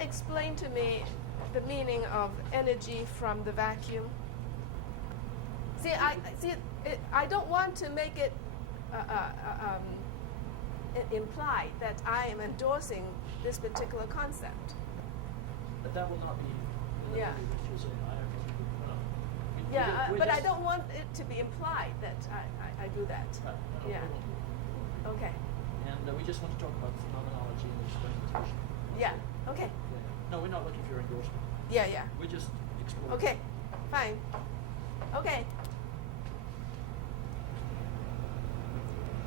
explain to me the meaning of energy from the vacuum? See, I don't want to make it implied that I am endorsing this particular concept. But that will not be. Yeah. But I don't want it to be implied that I do that. Yeah. Okay. And we just want to talk about phenomenology and experimentation. Yeah. Okay. Yeah. No, we're not looking for your endorsement. Yeah. We're just exploring. Okay. Fine. Okay.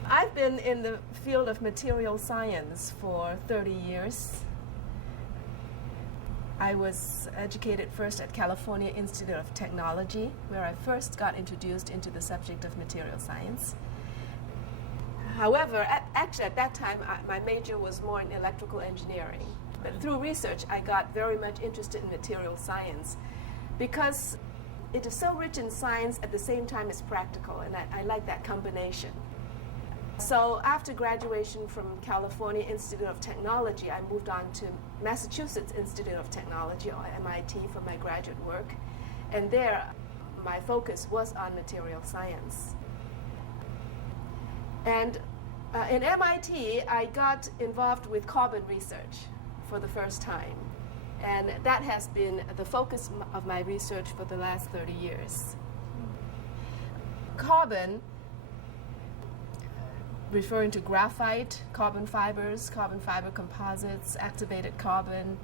I've been in the field of material science for 30 years. I was educated first at California Institute of Technology, where I first got introduced into the subject of material science. However, actually at that time, my major was more in electrical engineering. But through research, I got very much interested in material science because it is so rich in science at the same time as practical, and I like that combination. So after graduation from California Institute of Technology, I moved on to Massachusetts Institute of Technology, or MIT, for my graduate work. And there, my focus was on material science. And in MIT, I got involved with carbon research for the first time. And that has been the focus of my research for the last 30 years. Carbon, referring to graphite, carbon fibers, carbon fiber composites, activated carbon,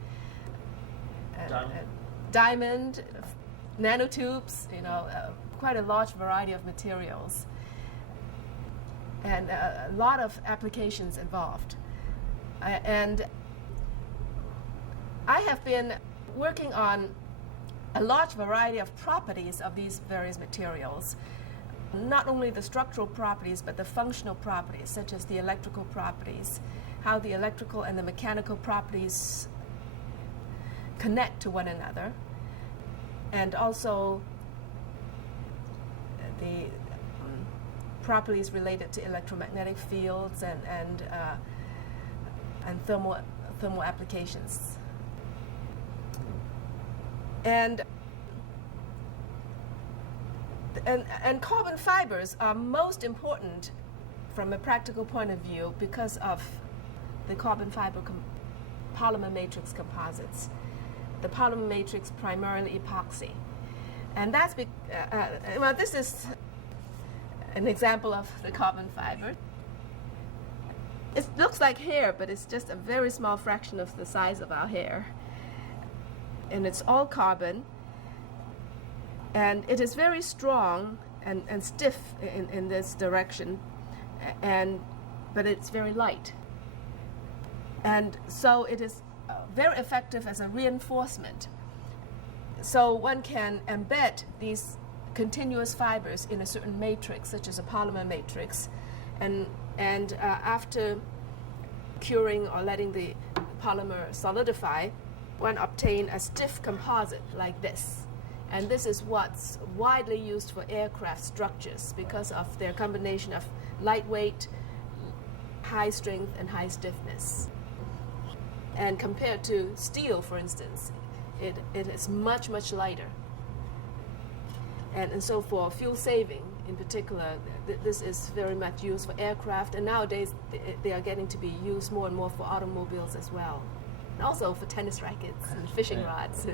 diamond, nanotubes, quite a large variety of materials, and a lot of applications involved. And I have been working on a large variety of properties of these various materials. Not only the structural properties, but the functional properties, such as the electrical properties, how the electrical and the mechanical properties connect to one another, and also the properties related to electromagnetic fields and thermal applications. And carbon fibers are most important from a practical point of view because of the carbon fiber polymer matrix composites. The polymer matrix primarily epoxy. And that's, this is an example of the carbon fiber. It looks like hair, but it's just a very small fraction of the size of our hair. And it's all carbon. And it is very strong and stiff in this direction, but it's very light. And so it is very effective as a reinforcement. So one can embed these continuous fibers in a certain matrix, such as a polymer matrix, and after curing or letting the polymer solidify, one obtain a stiff composite like this. And this is what's widely used for aircraft structures because of their combination of lightweight, high strength, and high stiffness. And compared to steel, for instance, it is much, much lighter. And so for fuel saving in particular, this is very much used for aircraft, and nowadays they are getting to be used more and more for automobiles as well. And also for tennis rackets and fishing rods.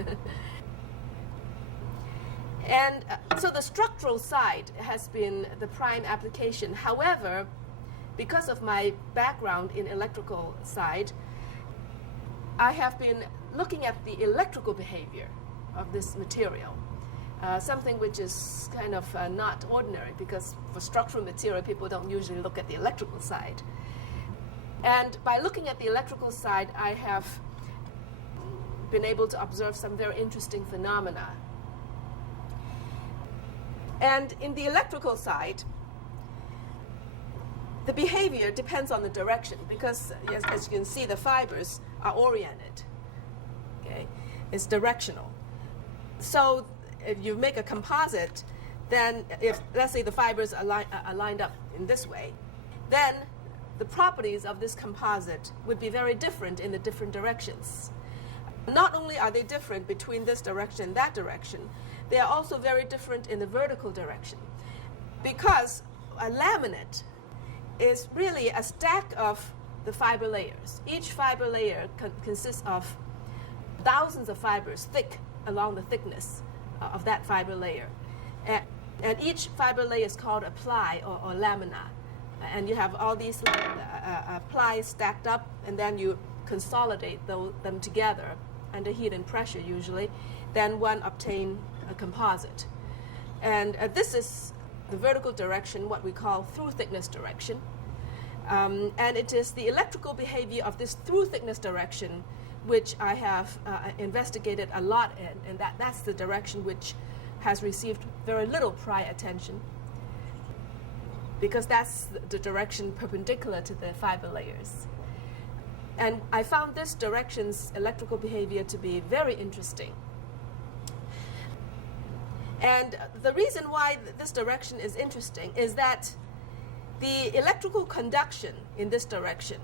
And so the structural side has been the prime application. However, because of my background in electrical side, I have been looking at the electrical behavior of this material, something which is kind of not ordinary because for structural material, people don't usually look at the electrical side. And by looking at the electrical side, I have been able to observe some very interesting phenomena. And in the electrical side, the behavior depends on the direction because, as you can see, the fibers are oriented. Okay, it's directional. So if you make a composite, then if, let's say, the fibers are lined up in this way, then the properties of this composite would be very different in the different directions. Not only are they different between this direction and that direction, they are also very different in the vertical direction, because a laminate is really a stack of the fiber layers. Each fiber layer consists of thousands of fibers thick along the thickness of that fiber layer. And each fiber layer is called a ply or lamina. And you have all these plies stacked up, and then you consolidate them together under heat and pressure usually. Then one obtain a composite. And this is the vertical direction, what we call through thickness direction. And it is the electrical behavior of this through thickness direction which I have investigated a lot in, and that's the direction which has received very little prior attention, because that's the direction perpendicular to the fiber layers. And I found this direction's electrical behavior to be very interesting. And the reason why this direction is interesting is that the electrical conduction in this direction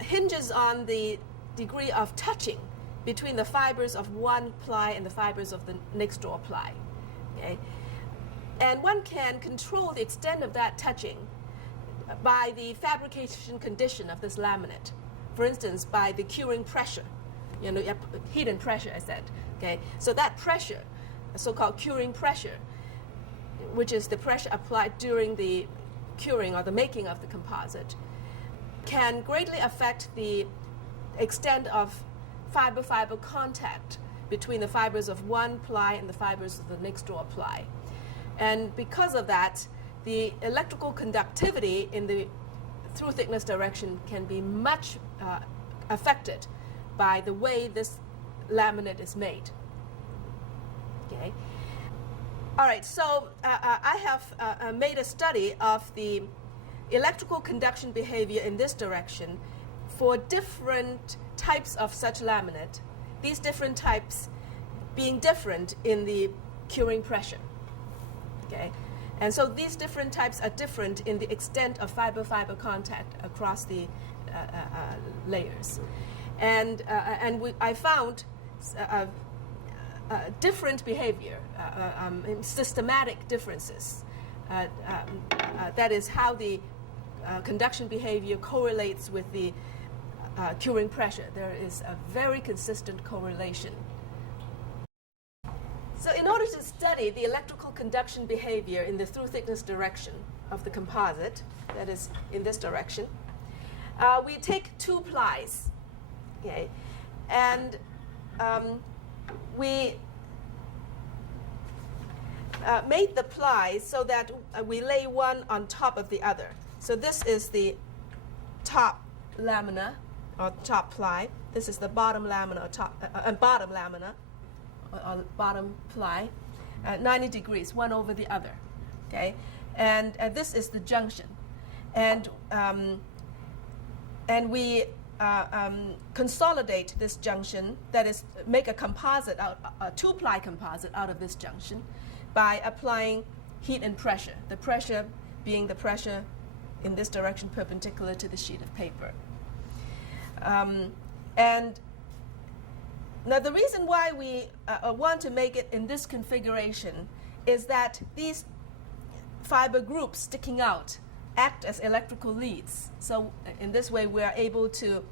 hinges on the degree of touching between the fibers of one ply and the fibers of the next door ply. Okay? And one can control the extent of that touching by the fabrication condition of this laminate. For instance, by the curing pressure, heat and pressure, I said. Okay? So that pressure, so-called curing pressure, which is the pressure applied during the curing or the making of the composite, can greatly affect the extent of fiber-fiber contact between the fibers of one ply and the fibers of the next door ply. And because of that, the electrical conductivity in the through thickness direction can be much affected by the way this laminate is made. Okay. All right, so I have made a study of the electrical conduction behavior in this direction for different types of such laminate, these different types being different in the curing pressure. Okay? And so these different types are different in the extent of fiber-fiber contact across the layers. And I found different behavior, systematic differences. That is how the conduction behavior correlates with the curing pressure. There is a very consistent correlation. So in order to study the electrical conduction behavior in the through thickness direction of the composite, that is in this direction, we take two plies, okay, and we made the plies so that we lay one on top of the other. So this is the top lamina or top ply. This is the bottom lamina or bottom lamina or bottom ply, 90 degrees, one over the other. Okay, and this is the junction, and we consolidate this junction. That is, make a composite a two-ply composite out of this junction by applying heat and pressure. The pressure being the pressure in this direction perpendicular to the sheet of paper. And now the reason why we want to make it in this configuration is that these fiber groups sticking out act as electrical leads. So in this way we are able to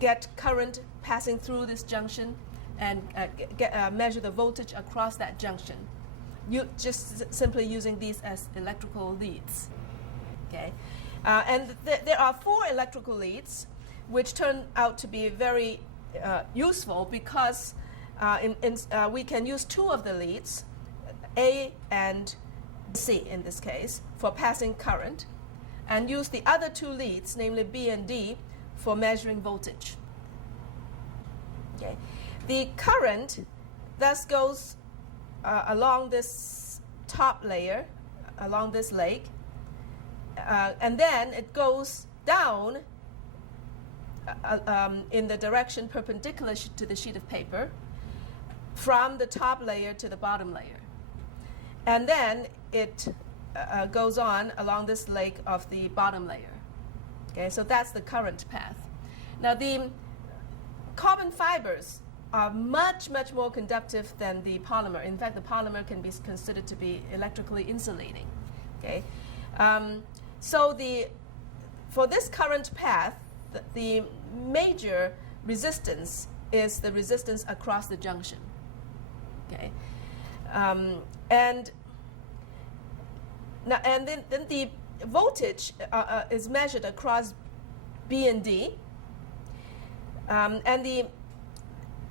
get current passing through this junction and measure the voltage across that junction. You just simply using these as electrical leads. Okay, and there are 4 electrical leads, which turn out to be very useful because we can use 2 of the leads, A and C in this case, for passing current, and use the other 2 leads, namely B and D, for measuring voltage. Okay, the current thus goes along this top layer, along this leg, and then it goes down in the direction perpendicular to the sheet of paper from the top layer to the bottom layer. And then it goes on along this leg of the bottom layer. Okay, so that's the current path. Now the carbon fibers are much, much more conductive than the polymer. In fact, the polymer can be considered to be electrically insulating. Okay, so for this current path, the major resistance is the resistance across the junction. Okay, and then the voltage is measured across B and D, and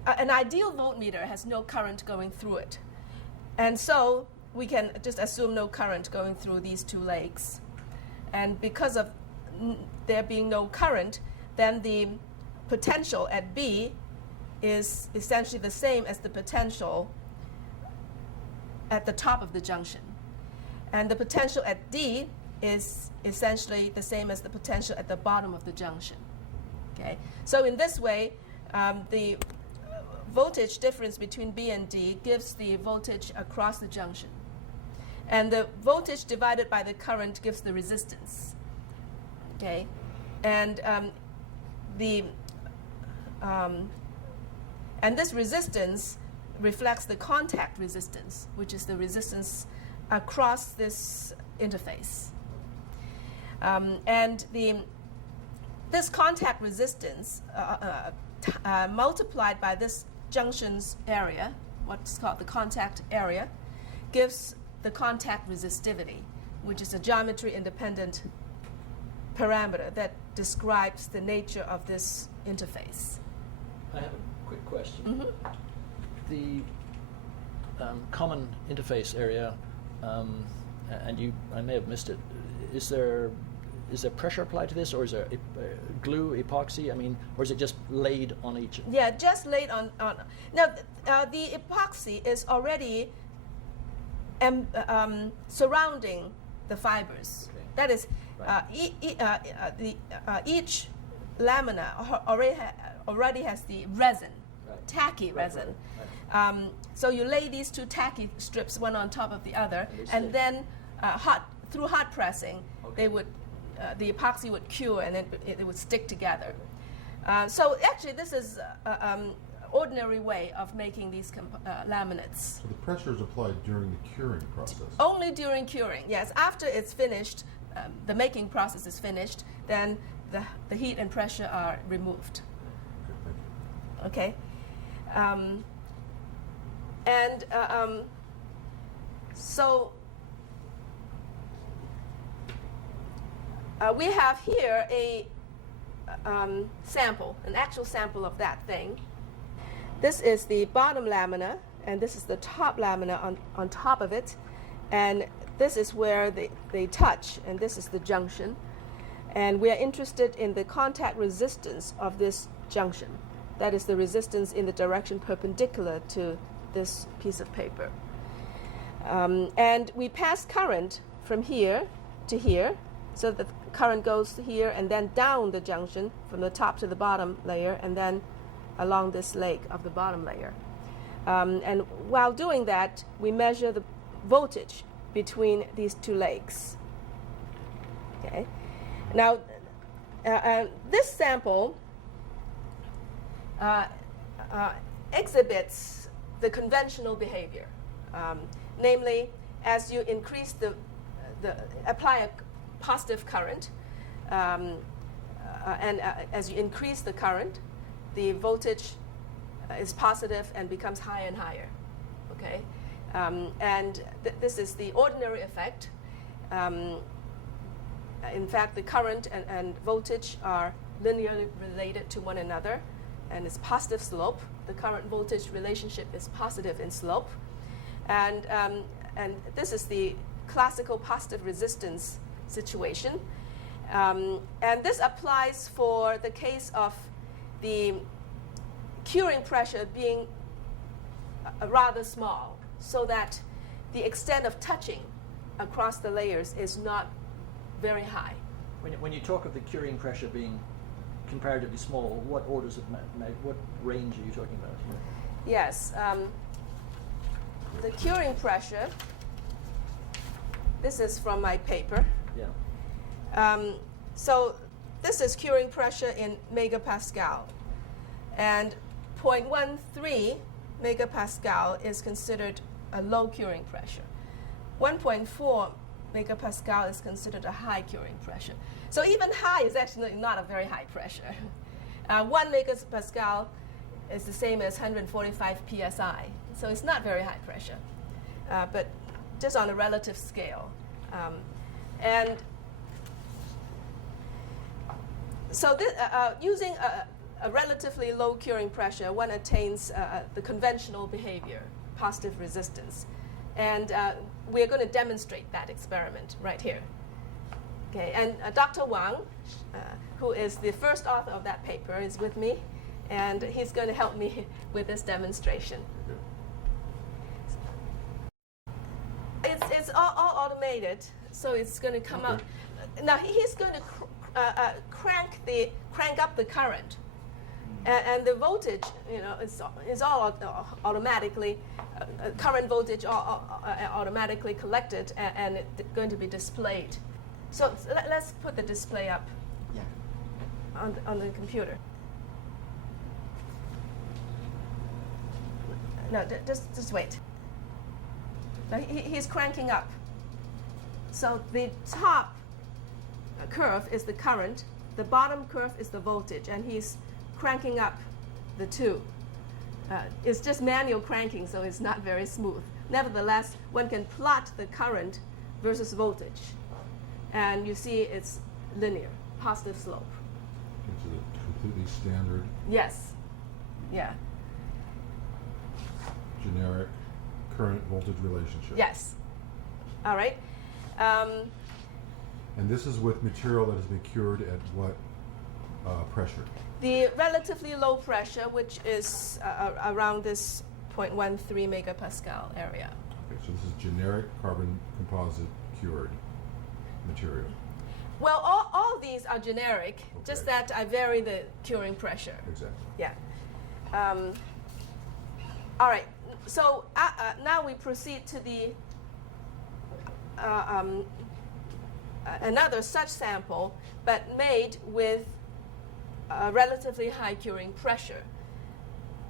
an ideal voltmeter has no current going through it, and so we can just assume no current going through these two legs, and because of there being no current, then the potential at B is essentially the same as the potential at the top of the junction, and the potential at D is essentially the same as the potential at the bottom of the junction. Okay, so in this way, the voltage difference between B and D gives the voltage across the junction, and the voltage divided by the current gives the resistance. Okay, and and this resistance reflects the contact resistance, which is the resistance across this interface. And this contact resistance multiplied by this junction's area, what's called the contact area, gives the contact resistivity, which is a geometry-independent parameter that describes the nature of this interface. I have a quick question. Mm-hmm. The common interface area, and I may have missed it. Is there pressure applied to this, or is there glue, epoxy? I mean, or is it just laid on each? Yeah, just laid on. Now, the epoxy is already surrounding the fibers. Okay. That is, right. Each lamina already has the resin, right. Tacky resin. Right. So you lay these two tacky strips one on top of the other, and then through hot pressing, okay. They would. The epoxy would cure and it would stick together. So actually, this is ordinary way of making these laminates. So the pressure is applied during the curing process? Only during curing, yes. After it's finished, the making process is finished, then the heat and pressure are removed. Okay. So we have here a sample, an actual sample of that thing. This is the bottom lamina, and this is the top lamina on top of it. And this is where they touch, and this is the junction. And we are interested in the contact resistance of this junction. That is the resistance in the direction perpendicular to this piece of paper. And we pass current from here to here, so that the current goes here and then down the junction from the top to the bottom layer, and then along this leg of the bottom layer. And while doing that, we measure the voltage between these two legs. Okay. Now, this sample exhibits the conventional behavior, namely, as you increase apply a positive current, and as you increase the current, the voltage is positive and becomes higher and higher. Okay, and this is the ordinary effect. In fact, the current and voltage are linearly related to one another, and it's positive slope. The current voltage relationship is positive in slope, and this is the classical positive resistance situation, and this applies for the case of the curing pressure being rather small, so that the extent of touching across the layers is not very high. When you talk of the curing pressure being comparatively small, what orders of what range are you talking about here? Yes, the curing pressure. This is from my paper. Yeah. So this is curing pressure in megapascal. And 0.13 megapascal is considered a low curing pressure. 1.4 megapascal is considered a high curing pressure. So even high is actually not a very high pressure. 1 megapascal is the same as 145 psi. So it's not very high pressure, but just on a relative scale. And so using a relatively low curing pressure, one attains the conventional behavior, positive resistance. And we're going to demonstrate that experiment right here. Okay, and Dr. Wang, who is the first author of that paper, is with me, and he's going to help me with this demonstration. It's all automated, so it's going to come out. Now he's going to crank up the current, and the voltage, is all automatically current voltage automatically collected and it's going to be displayed. So let's put the display up on the computer. No, just wait. Now he's cranking up. So the top curve is the current, the bottom curve is the voltage, and he's cranking up the two. It's just manual cranking, so it's not very smooth. Nevertheless, one can plot the current versus voltage, and you see it's linear, positive slope. It's a completely standard, Yes. Yeah. generic current voltage relationship. Yes. All right. And this is with material that has been cured at what pressure? The relatively low pressure, which is around this 0.13 megapascal area. Okay, so this is generic carbon composite cured material. Well, all these are generic, just that I vary the curing pressure. Exactly. Yeah. All right. So now we proceed to the another such sample, but made with a relatively high curing pressure.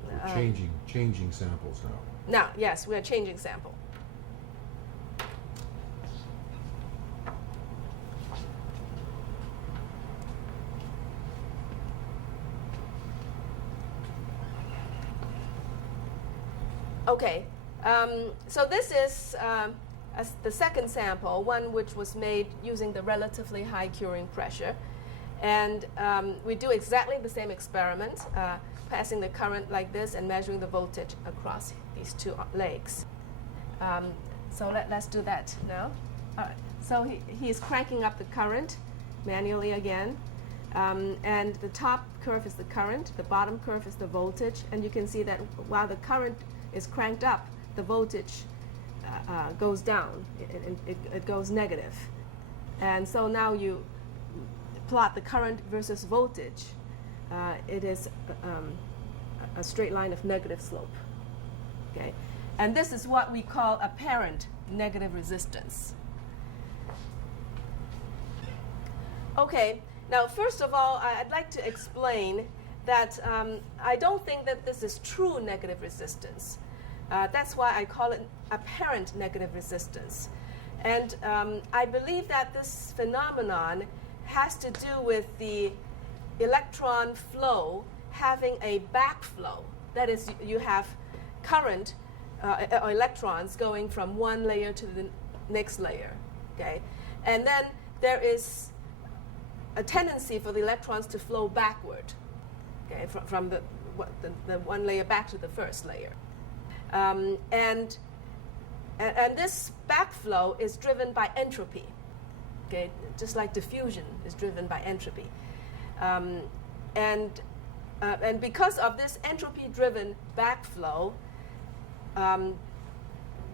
We're changing samples now. Now, yes, we are changing sample. Okay, so this is the second sample, one which was made using the relatively high curing pressure. And we do exactly the same experiment, passing the current like this and measuring the voltage across these two legs. So let's do that now. All right. So he's cranking up the current manually again. And the top curve is the current, the bottom curve is the voltage. And you can see that while the current is cranked up, the voltage goes down. It goes negative. And so now you plot the current versus voltage. It is a straight line of negative slope. Okay, and this is what we call apparent negative resistance. Okay, now first of all, I'd like to explain that I don't think that this is true negative resistance. That's why I call it apparent negative resistance. And I believe that this phenomenon has to do with the electron flow having a backflow. That is, you have current or electrons going from one layer to the next layer. Okay, and then there is a tendency for the electrons to flow backward. Okay, from the one layer back to the first layer. And this backflow is driven by entropy. Okay, just like diffusion is driven by entropy. And because of this entropy-driven backflow,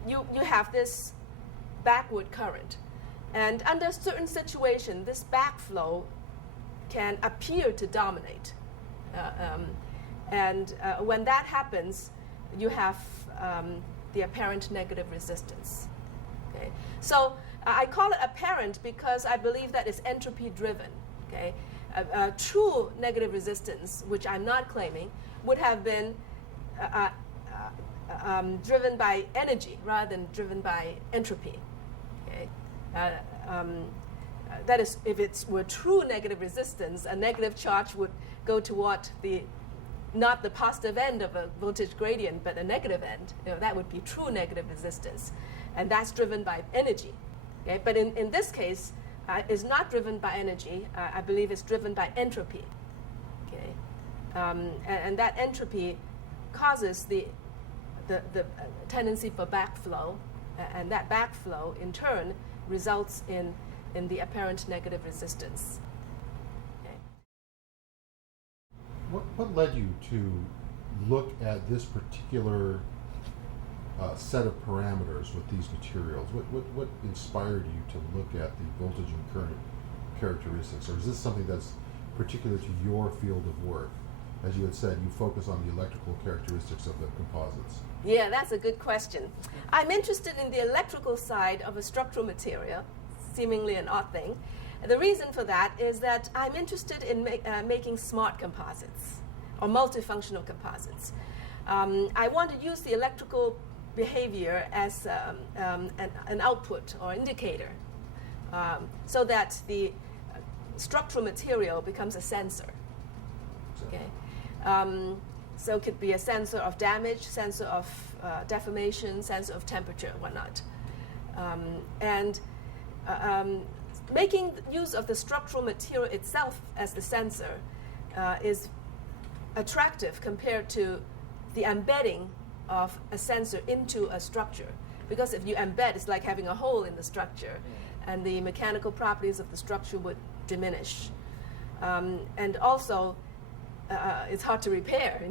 you have this backward current. And under certain situations, this backflow can appear to dominate. And when that happens, you have the apparent negative resistance. Okay? So I call it apparent because I believe that it's entropy driven. Okay? true negative resistance, which I'm not claiming, would have been driven by energy rather than driven by entropy. Okay? That is, if it were true negative resistance, a negative charge would go toward not the positive end of a voltage gradient, but a negative end. That would be true negative resistance. And that's driven by energy. Okay? But in this case, it's not driven by energy. I believe it's driven by entropy. Okay? And that entropy causes the tendency for backflow, and that backflow in turn results in the apparent negative resistance. Okay. What led you to look at this particular set of parameters with these materials? What inspired you to look at the voltage and current characteristics? Or is this something that's particular to your field of work? As you had said, you focus on the electrical characteristics of the composites. Yeah, that's a good question. I'm interested in the electrical side of a structural material, seemingly an odd thing. The reason for that is that I'm interested in making smart composites or multifunctional composites. I want to use the electrical behavior as an output or indicator so that the structural material becomes a sensor. Okay? So it could be a sensor of damage, sensor of deformation, sensor of temperature, whatnot. Making use of the structural material itself as the sensor is attractive compared to the embedding of a sensor into a structure. Because if you embed, it's like having a hole in the structure, and the mechanical properties of the structure would diminish. And also, it's hard to repair,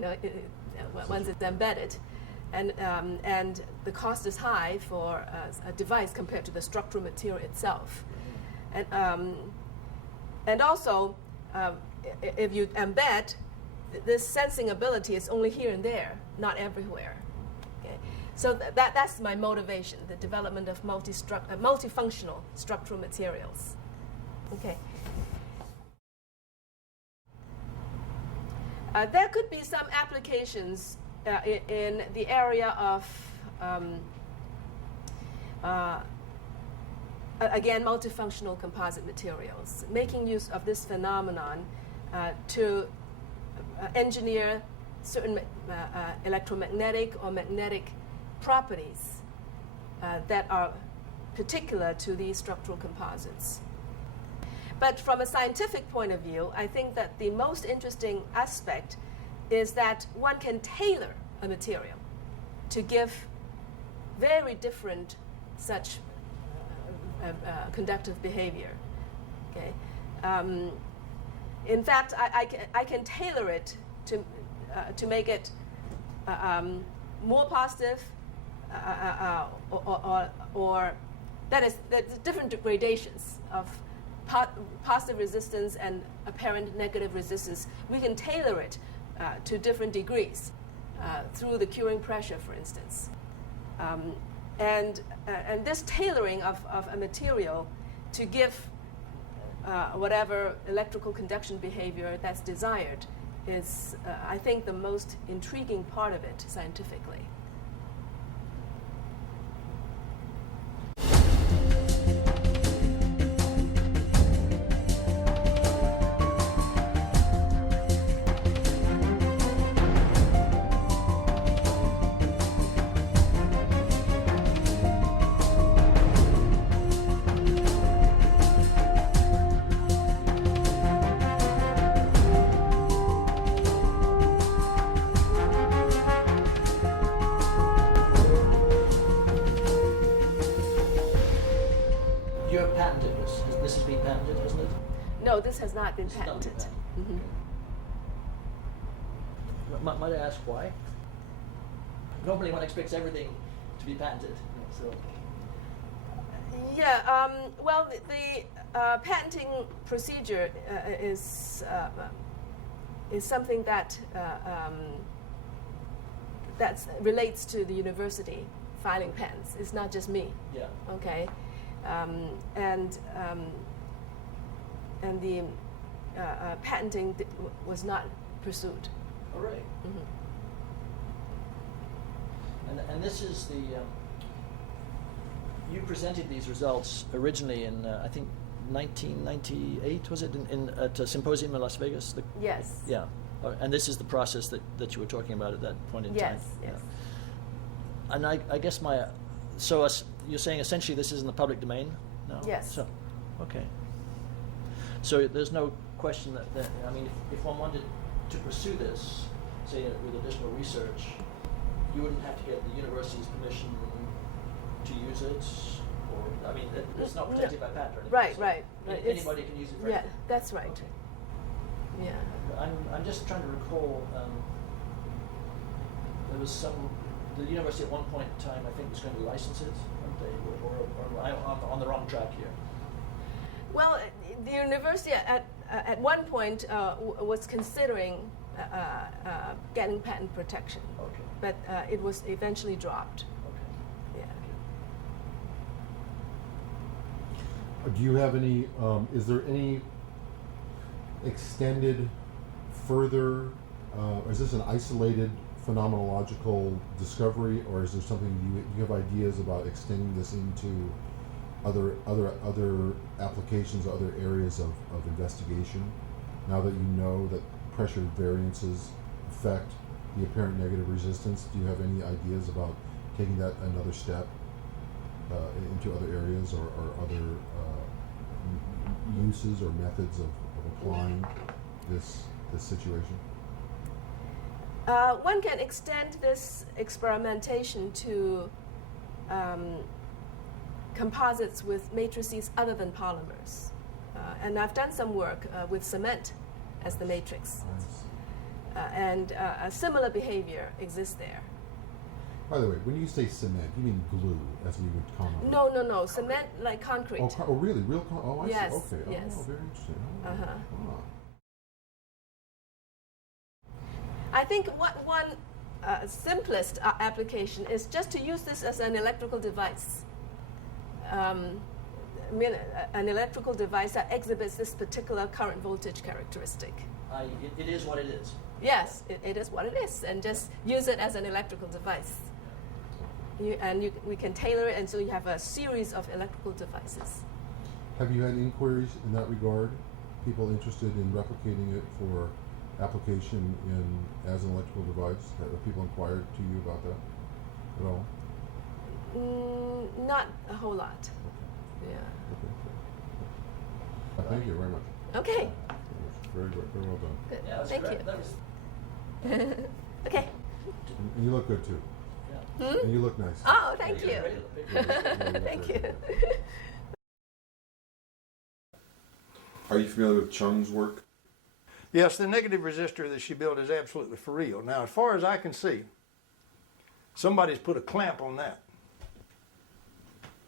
once it's embedded, and the cost is high for a device compared to the structural material itself, and also if you embed, this sensing ability is only here and there, not everywhere. Okay? So that's my motivation: the development of multifunctional structural materials. Okay. There could be some applications in the area of, again, multifunctional composite materials, making use of this phenomenon to engineer certain electromagnetic or magnetic properties that are particular to these structural composites. But from a scientific point of view, I think that the most interesting aspect is that one can tailor a material to give very different such conductive behavior. Okay? In fact, I can tailor it to make it more positive, or that is, there's different gradations of positive resistance and apparent negative resistance. We can tailor it to different degrees through the curing pressure, for instance. And this tailoring of a material to give whatever electrical conduction behavior that's desired is, I think, the most intriguing part of it scientifically. You have patented this. This has been patented, hasn't it? No, this has not been It's not been patented. patented. Might I ask why? Normally one expects everything to be patented. So. Yeah, well, the patenting procedure is something that relates to the university filing patents. It's not just me. Yeah. Okay, and the patenting was not pursued. All right. Mhm. And this is the, you presented these results originally in, I think, 1998, was it, at a symposium in Las Vegas? Yes. Yeah. And this is the process that you were talking about at that point in time? Yes. Yeah. And I guess you're saying essentially this is in the public domain now? Yes. So, okay. So there's no question that I mean, if one wanted to pursue this, say with additional research, you wouldn't have to get the university's permission to use it, or I mean, it's not protected by patent or anything. Right, so right. Anybody can use it for Yeah, anything. that's right. Okay. Yeah. I'm just trying to recall. There was the university at one point in time, I think, was going to license it, weren't they? Or I'm on the wrong track here. Well, the university at one point was considering getting patent protection, Okay. but it was eventually dropped. Okay. Yeah. Do you have any, is there any extended further, is this an isolated phenomenological discovery, or is there something you have ideas about extending this into other applications, other areas of investigation, now that you know that pressure variances affect the apparent negative resistance? Do you have any ideas about taking that another step into other areas or other uses or methods of applying this situation? One can extend this experimentation to composites with matrices other than polymers. And I've done some work with cement as the matrix. And a similar behavior exists there. By the way, when you say cement, you mean glue, as we would commonly. No. Cement like concrete. Oh, really? Real oh, I Yes, see. Okay. yes. Oh, very interesting. Oh, Uh-huh. ah. I think one simplest application is just to use this as an electrical device. An electrical device that exhibits this particular current voltage characteristic. It is what it is. Yes, it is what it is, and just use it as an electrical device. We can tailor it, and so you have a series of electrical devices. Have you had inquiries in that regard? People interested in replicating it for application as an electrical device? Have people inquired to you about that at all? Not a whole lot. Yeah. Okay. Thank you very much. Okay. Very well done. Good. Yeah, that's Thank correct. you. That was, Okay. And you look good too. yeah. And you look nice. Oh, thank Yeah, you. great little picture. Thank you. Are you familiar with Chung's work? Yes, the negative resistor that she built is absolutely for real. Now, as far as I can see, somebody's put a clamp on that.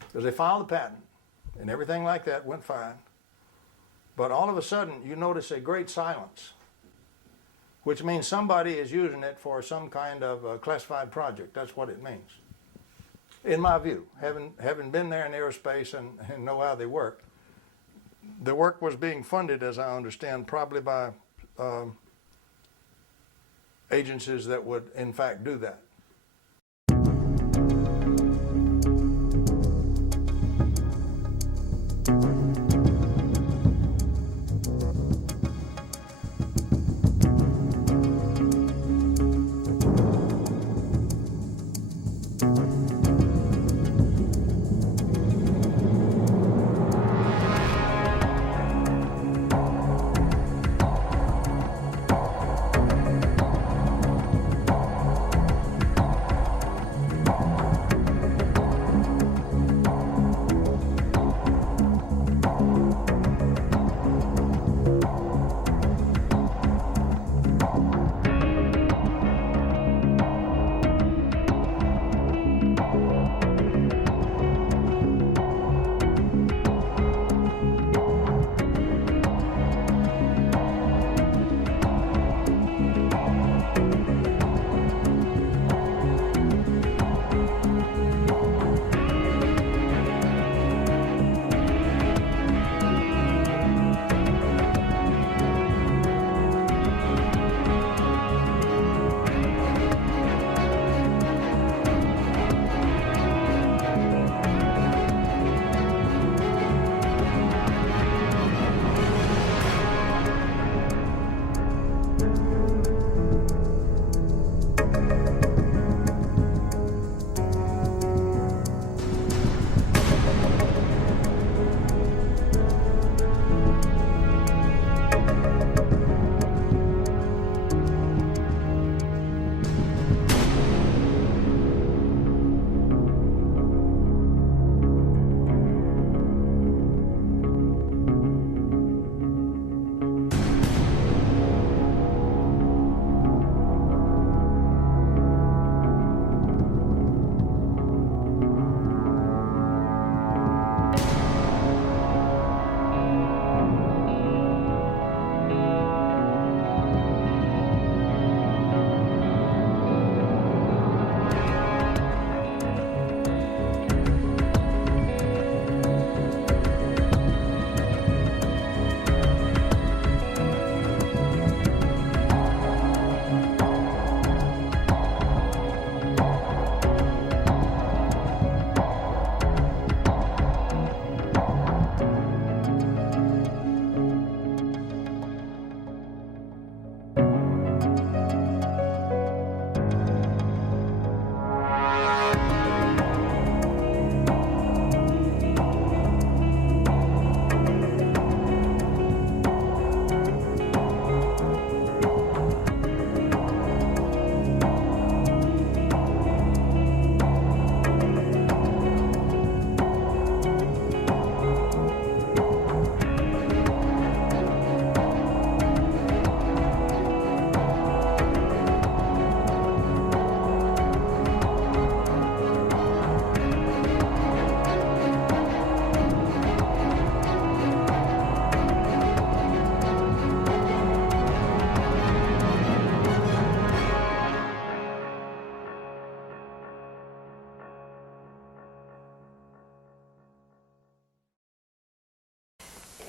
Because they filed the patent, and everything like that went fine. But all of a sudden, you notice a great silence, which means somebody is using it for some kind of classified project. That's what it means. In my view, having been there in aerospace and know how they work, the work was being funded, as I understand, probably by agencies that would, in fact, do that.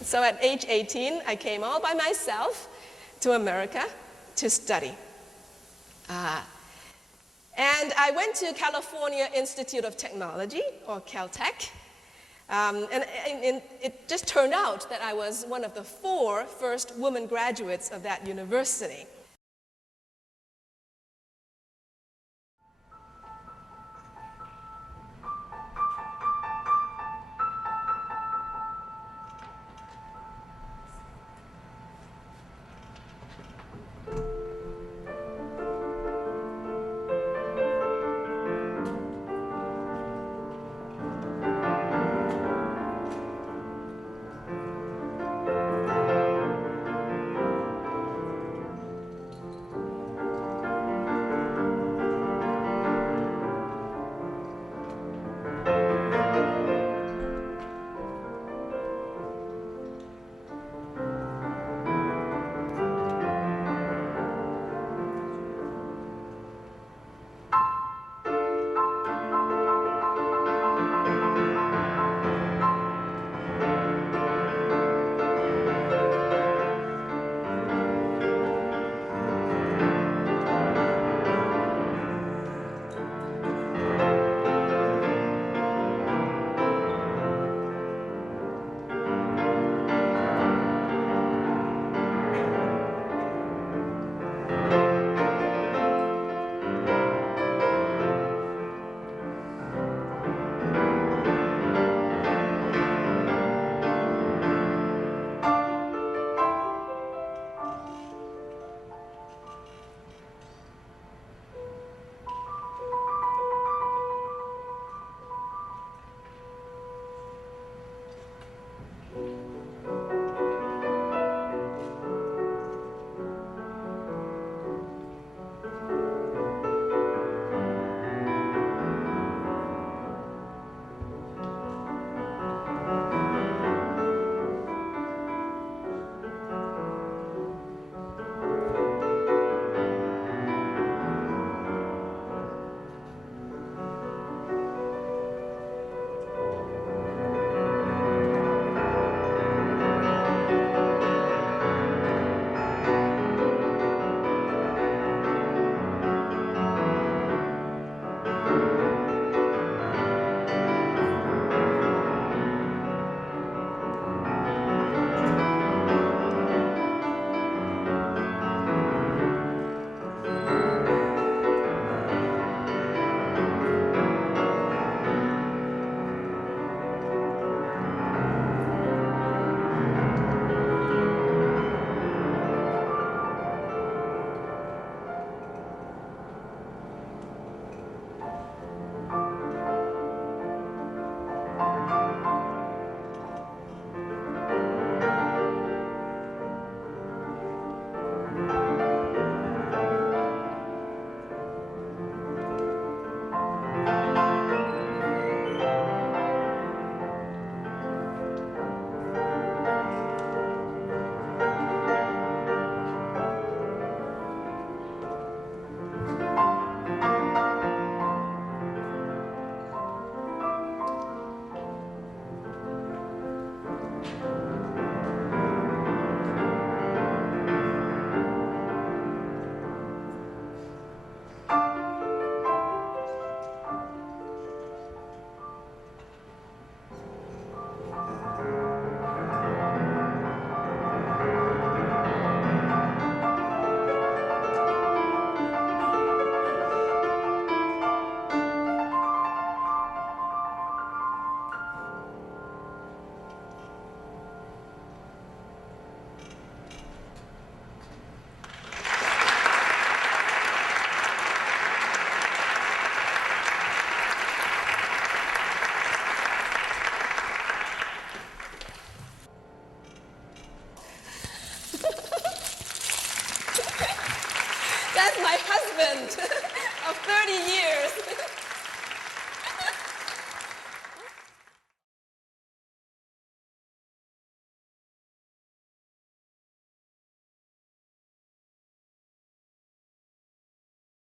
So at age 18, I came all by myself to America to study. And I went to California Institute of Technology, or Caltech. And it just turned out that I was one of the 4 first women graduates of that university.